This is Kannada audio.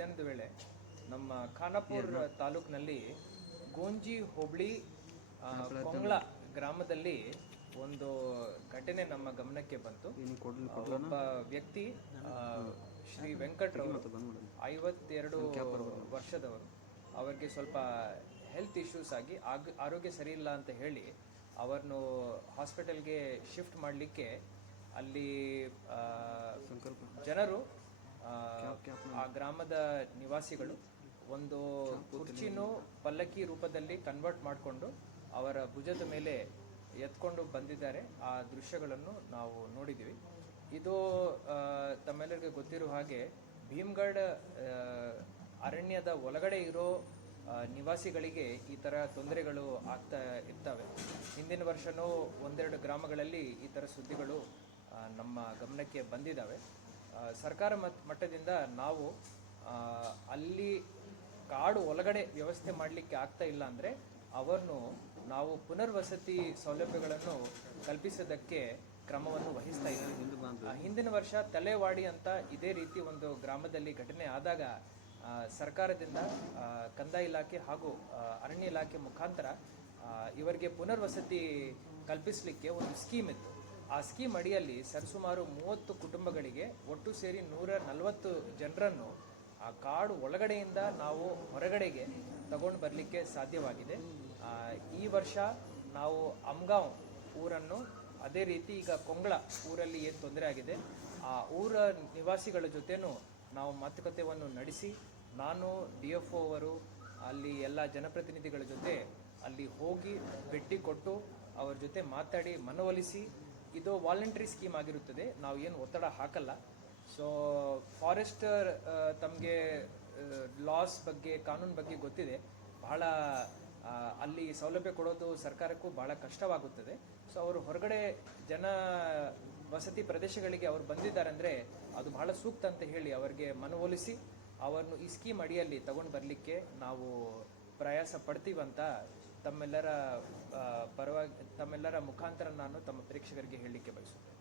ಮಧ್ಯಾಹ್ನದ ವೇಳೆ ನಮ್ಮ ಖಾನಾಪುರ ತಾಲೂಕಿನಲ್ಲಿ ಗೋಂಜಿ ಹೋಬಳಿ ಕೊಂಗ್ಳ ಗ್ರಾಮದಲ್ಲಿ ಒಂದು ಘಟನೆ ನಮ್ಮ ಗಮನಕ್ಕೆ ಬಂತು. ಒಬ್ಬ ವ್ಯಕ್ತಿ ಶ್ರೀ ವೆಂಕಟ್ರವರು 52 ವರ್ಷದವರು. ಅವರಿಗೆ ಸ್ವಲ್ಪ ಹೆಲ್ತ್ ಇಶ್ಯೂಸ್ ಆಗಿ ಆರೋಗ್ಯ ಸರಿ ಇಲ್ಲ ಅಂತ ಹೇಳಿ ಅವರನ್ನು ಹಾಸ್ಪಿಟಲ್ಗೆ ಶಿಫ್ಟ್ ಮಾಡಲಿಕ್ಕೆ ಅಲ್ಲಿ ಜನರು ಆ ಗ್ರಾಮದ ನಿವಾಸಿಗಳು ಒಂದು ಕುರ್ಚಿನೂ ಪಲ್ಲಕ್ಕಿ ರೂಪದಲ್ಲಿ ಕನ್ವರ್ಟ್ ಮಾಡಿಕೊಂಡು ಅವರ ಭುಜದ ಮೇಲೆ ಎತ್ಕೊಂಡು ಬಂದಿದ್ದಾರೆ. ಆ ದೃಶ್ಯಗಳನ್ನು ನಾವು ನೋಡಿದ್ದೀವಿ. ಇದು ತಮ್ಮೆಲ್ಲರಿಗೆ ಗೊತ್ತಿರುವ ಹಾಗೆ ಭೀಮ್ಗಢ ಅರಣ್ಯದ ಒಳಗಡೆ ಇರೋ ನಿವಾಸಿಗಳಿಗೆ ಈ ಥರ ತೊಂದರೆಗಳು ಆಗ್ತಾ ಇರ್ತವೆ. ಹಿಂದಿನ ವರ್ಷವೂ ಒಂದೆರಡು ಗ್ರಾಮಗಳಲ್ಲಿ ಈ ಥರ ಸುದ್ದಿಗಳು ನಮ್ಮ ಗಮನಕ್ಕೆ ಬಂದಿದ್ದಾವೆ. ಸರ್ಕಾರ ಮಟ್ಟದಿಂದ ನಾವು ಅಲ್ಲಿ ಕಾಡು ಒಳಗಡೆ ವ್ಯವಸ್ಥೆ ಮಾಡಲಿಕ್ಕೆ ಆಗ್ತಾ ಇಲ್ಲ ಅಂದರೆ ಅವರನ್ನು ನಾವು ಪುನರ್ವಸತಿ ಸೌಲಭ್ಯಗಳನ್ನು ಕಲ್ಪಿಸೋದಕ್ಕೆ ಕ್ರಮವನ್ನು ವಹಿಸ್ತಾ ಇದ್ದೀವಿ. ಹಿಂದಿನ ವರ್ಷ ತಲೆವಾಡಿ ಅಂತ ಇದೇ ರೀತಿ ಒಂದು ಗ್ರಾಮದಲ್ಲಿ ಘಟನೆ ಆದಾಗ ಸರ್ಕಾರದಿಂದ ಕಂದಾಯ ಇಲಾಖೆ ಹಾಗೂ ಅರಣ್ಯ ಇಲಾಖೆ ಮುಖಾಂತರ ಇವರಿಗೆ ಪುನರ್ವಸತಿ ಕಲ್ಪಿಸಲಿಕ್ಕೆ ಒಂದು ಸ್ಕೀಮ್ ಇತ್ತು. ಆ ಸ್ಕೀಮ್ ಅಡಿಯಲ್ಲಿ ಸರಿಸುಮಾರು 30 ಕುಟುಂಬಗಳಿಗೆ ಒಟ್ಟು ಸೇರಿ 140 ಜನರನ್ನು ಆ ಕಾಡು ಒಳಗಡೆಯಿಂದ ನಾವು ಹೊರಗಡೆಗೆ ತಗೊಂಡು ಬರಲಿಕ್ಕೆ ಸಾಧ್ಯವಾಗಿದೆ. ಈ ವರ್ಷ ನಾವು ಅಮ್ಗಾಂವ್ ಊರನ್ನು, ಅದೇ ರೀತಿ ಈಗ ಕೊಂಗ್ಳ ಊರಲ್ಲಿ ಏನು ತೊಂದರೆ ಆಗಿದೆ ಆ ಊರ ನಿವಾಸಿಗಳ ಜೊತೆನೂ ನಾವು ಮಾತುಕತೆಯನ್ನು ನಡೆಸಿ, ನಾನು DFO ಅವರು ಅಲ್ಲಿ ಎಲ್ಲ ಜನಪ್ರತಿನಿಧಿಗಳ ಜೊತೆ ಅಲ್ಲಿ ಹೋಗಿ ಭೇಟಿ ಕೊಟ್ಟು ಅವ್ರ ಜೊತೆ ಮಾತಾಡಿ ಮನವೊಲಿಸಿ, ಇದು ವಾಲಂಟ್ರಿ ಸ್ಕೀಮ್ ಆಗಿರುತ್ತದೆ, ನಾವು ಏನು ಒತ್ತಡ ಹಾಕಲ್ಲ. ಸೊ ಫಾರೆಸ್ಟರ್ ತಮಗೆ ಲಾಸ್ ಬಗ್ಗೆ, ಕಾನೂನು ಬಗ್ಗೆ ಗೊತ್ತಿದೆ. ಬಹಳ ಅಲ್ಲಿ ಸೌಲಭ್ಯ ಕೊಡೋದು ಸರ್ಕಾರಕ್ಕೂ ಬಹಳ ಕಷ್ಟವಾಗುತ್ತದೆ. ಸೊ ಅವರು ಹೊರಗಡೆ ಜನ ವಸತಿ ಪ್ರದೇಶಗಳಿಗೆ ಅವರು ಬಂದಿದ್ದಾರೆ ಅಂದರೆ ಅದು ಬಹಳ ಸೂಕ್ತ ಅಂತ ಹೇಳಿ ಅವರಿಗೆ ಮನವೊಲಿಸಿ ಅವರನ್ನು ಈ ಸ್ಕೀಮ್ ಅಡಿಯಲ್ಲಿ ತಗೊಂಡು ಬರಲಿಕ್ಕೆ ನಾವು ಪ್ರಯಾಸ ಪಡ್ತೀವಂತ ತಮ್ಮೆಲ್ಲರ ಮುಖಾಂತರ ನಾನು ತಮ್ಮ ಪ್ರೇಕ್ಷಕರಿಗೆ ಹೇಳಲಿಕ್ಕೆ ಬಯಸುತ್ತೇನೆ.